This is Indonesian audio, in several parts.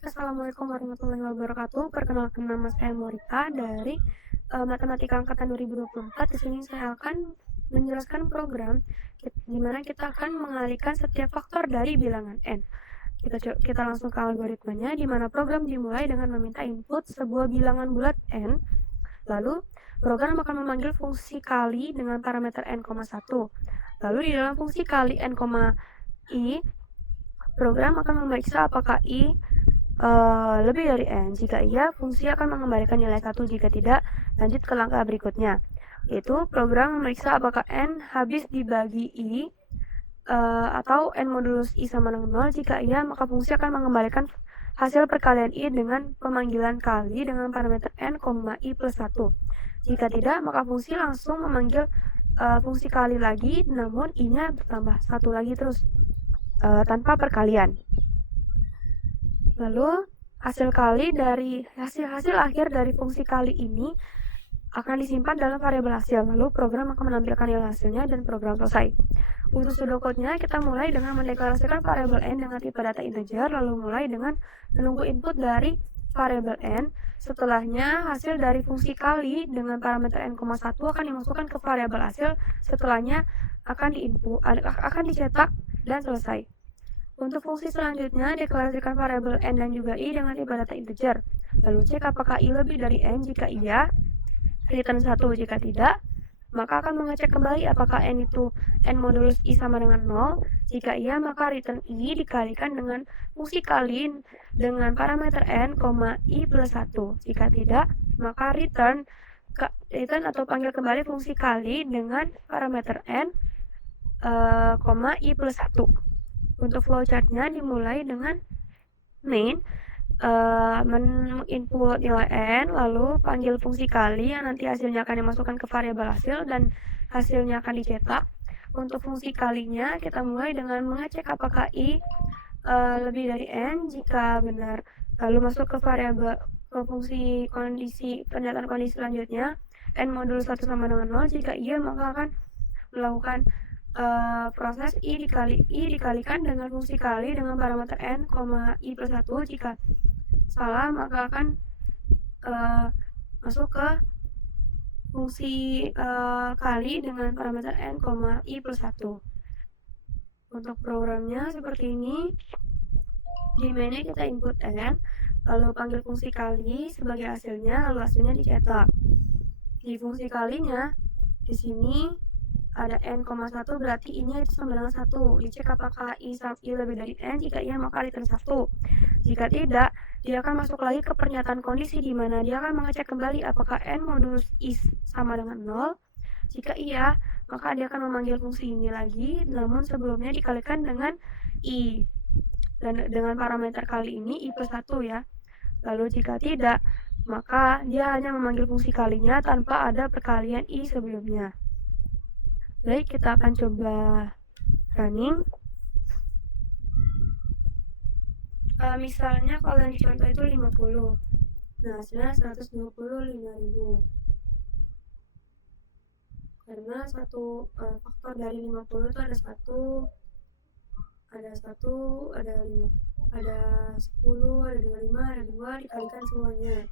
Baik, assalamualaikum warahmatullahi wabarakatuh. Perkenalkan, nama saya Morita dari Matematika Angkatan 2024. Di sini saya akan menjelaskan program di mana kita akan mengalihkan setiap faktor dari bilangan n. Kita langsung ke algoritmanya, di mana program dimulai dengan meminta input sebuah bilangan bulat n. Lalu program akan memanggil fungsi kali dengan parameter n, 1. Lalu di dalam fungsi kali n, i, program akan memeriksa apakah i lebih dari n. Jika iya, fungsi akan mengembalikan nilai 1. Jika tidak, lanjut ke langkah berikutnya, yaitu program memeriksa apakah n habis dibagi i atau n modulus i sama dengan 0. Jika iya, maka fungsi akan mengembalikan hasil perkalian i dengan pemanggilan kali dengan parameter n, i plus 1. Jika tidak, maka fungsi langsung memanggil fungsi kali lagi, namun i-nya bertambah 1 lagi terus tanpa perkalian. Lalu hasil akhir dari fungsi kali ini akan disimpan dalam variabel hasil. Lalu program akan menampilkan nilai hasilnya dan program selesai. Untuk pseudocode-nya, kita mulai dengan mendeklarasikan variabel n dengan tipe data integer, lalu mulai dengan menunggu input dari variabel n. Setelahnya, hasil dari fungsi kali dengan parameter n, 1 akan dimasukkan ke variabel hasil. Setelahnya akan dicetak dan selesai. Untuk fungsi selanjutnya, deklarasikan variabel n dan juga i dengan tipe data integer. Lalu cek apakah i lebih dari n. Jika iya, return 1. Jika tidak, maka akan mengecek kembali apakah n itu n modulus i sama dengan 0. Jika iya, maka return i dikalikan dengan fungsi kali dengan parameter n, i plus 1. Jika tidak, maka return atau panggil kembali fungsi kali dengan parameter n, i plus 1. Untuk flowchartnya dimulai dengan main, input nilai n, lalu panggil fungsi kali yang nanti hasilnya akan dimasukkan ke variabel hasil dan hasilnya akan dicetak. Untuk fungsi kalinya, kita mulai dengan mengecek apakah i lebih dari n. Jika benar, lalu masuk ke fungsi pernyataan kondisi selanjutnya, n modulus 1 sama dengan 0. Jika iya, maka akan melakukan proses i dikalikan dengan fungsi kali dengan parameter n, i plus 1. Jika salah, maka akan masuk ke fungsi kali dengan parameter n, i plus 1. Untuk programnya seperti ini. Di mainnya kita input n, lalu panggil fungsi kali sebagai hasilnya, lalu hasilnya dicetak. Di fungsi kalinya, di sini ada n, 1, berarti i-nya itu sama dengan 1. Dicek apakah i lebih dari n. Jika iya, maka return 1. Jika tidak, dia akan masuk lagi ke pernyataan kondisi, di mana dia akan mengecek kembali apakah n modulus i sama dengan 0. Jika iya, maka dia akan memanggil fungsi ini lagi, namun sebelumnya dikalikan dengan i. Dan dengan parameter kali ini i plus 1 ya. Lalu jika tidak, maka dia hanya memanggil fungsi kalinya tanpa ada perkalian i sebelumnya. Baik, kita akan coba running. Misalnya kalau yang dicontoh itu 50. Nah, hasilnya 125.000. Karena satu faktor dari 50 itu ada 1, ada 1, ada 5, ada 10, ada 25, ada 2, dikalikan semuanya.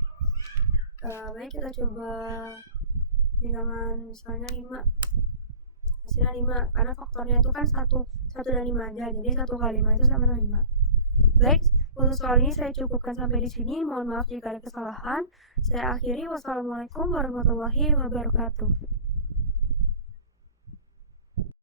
Baik, kita coba bilangan misalnya 5. Hasilnya 5, karena faktornya itu kan 1 dan 5 aja, jadi 1 kali 5 itu sama dengan 5. Baik, untuk soal ini saya cukupkan sampai di sini. Mohon maaf jika ada kesalahan. Saya akhiri. Wassalamualaikum warahmatullahi wabarakatuh.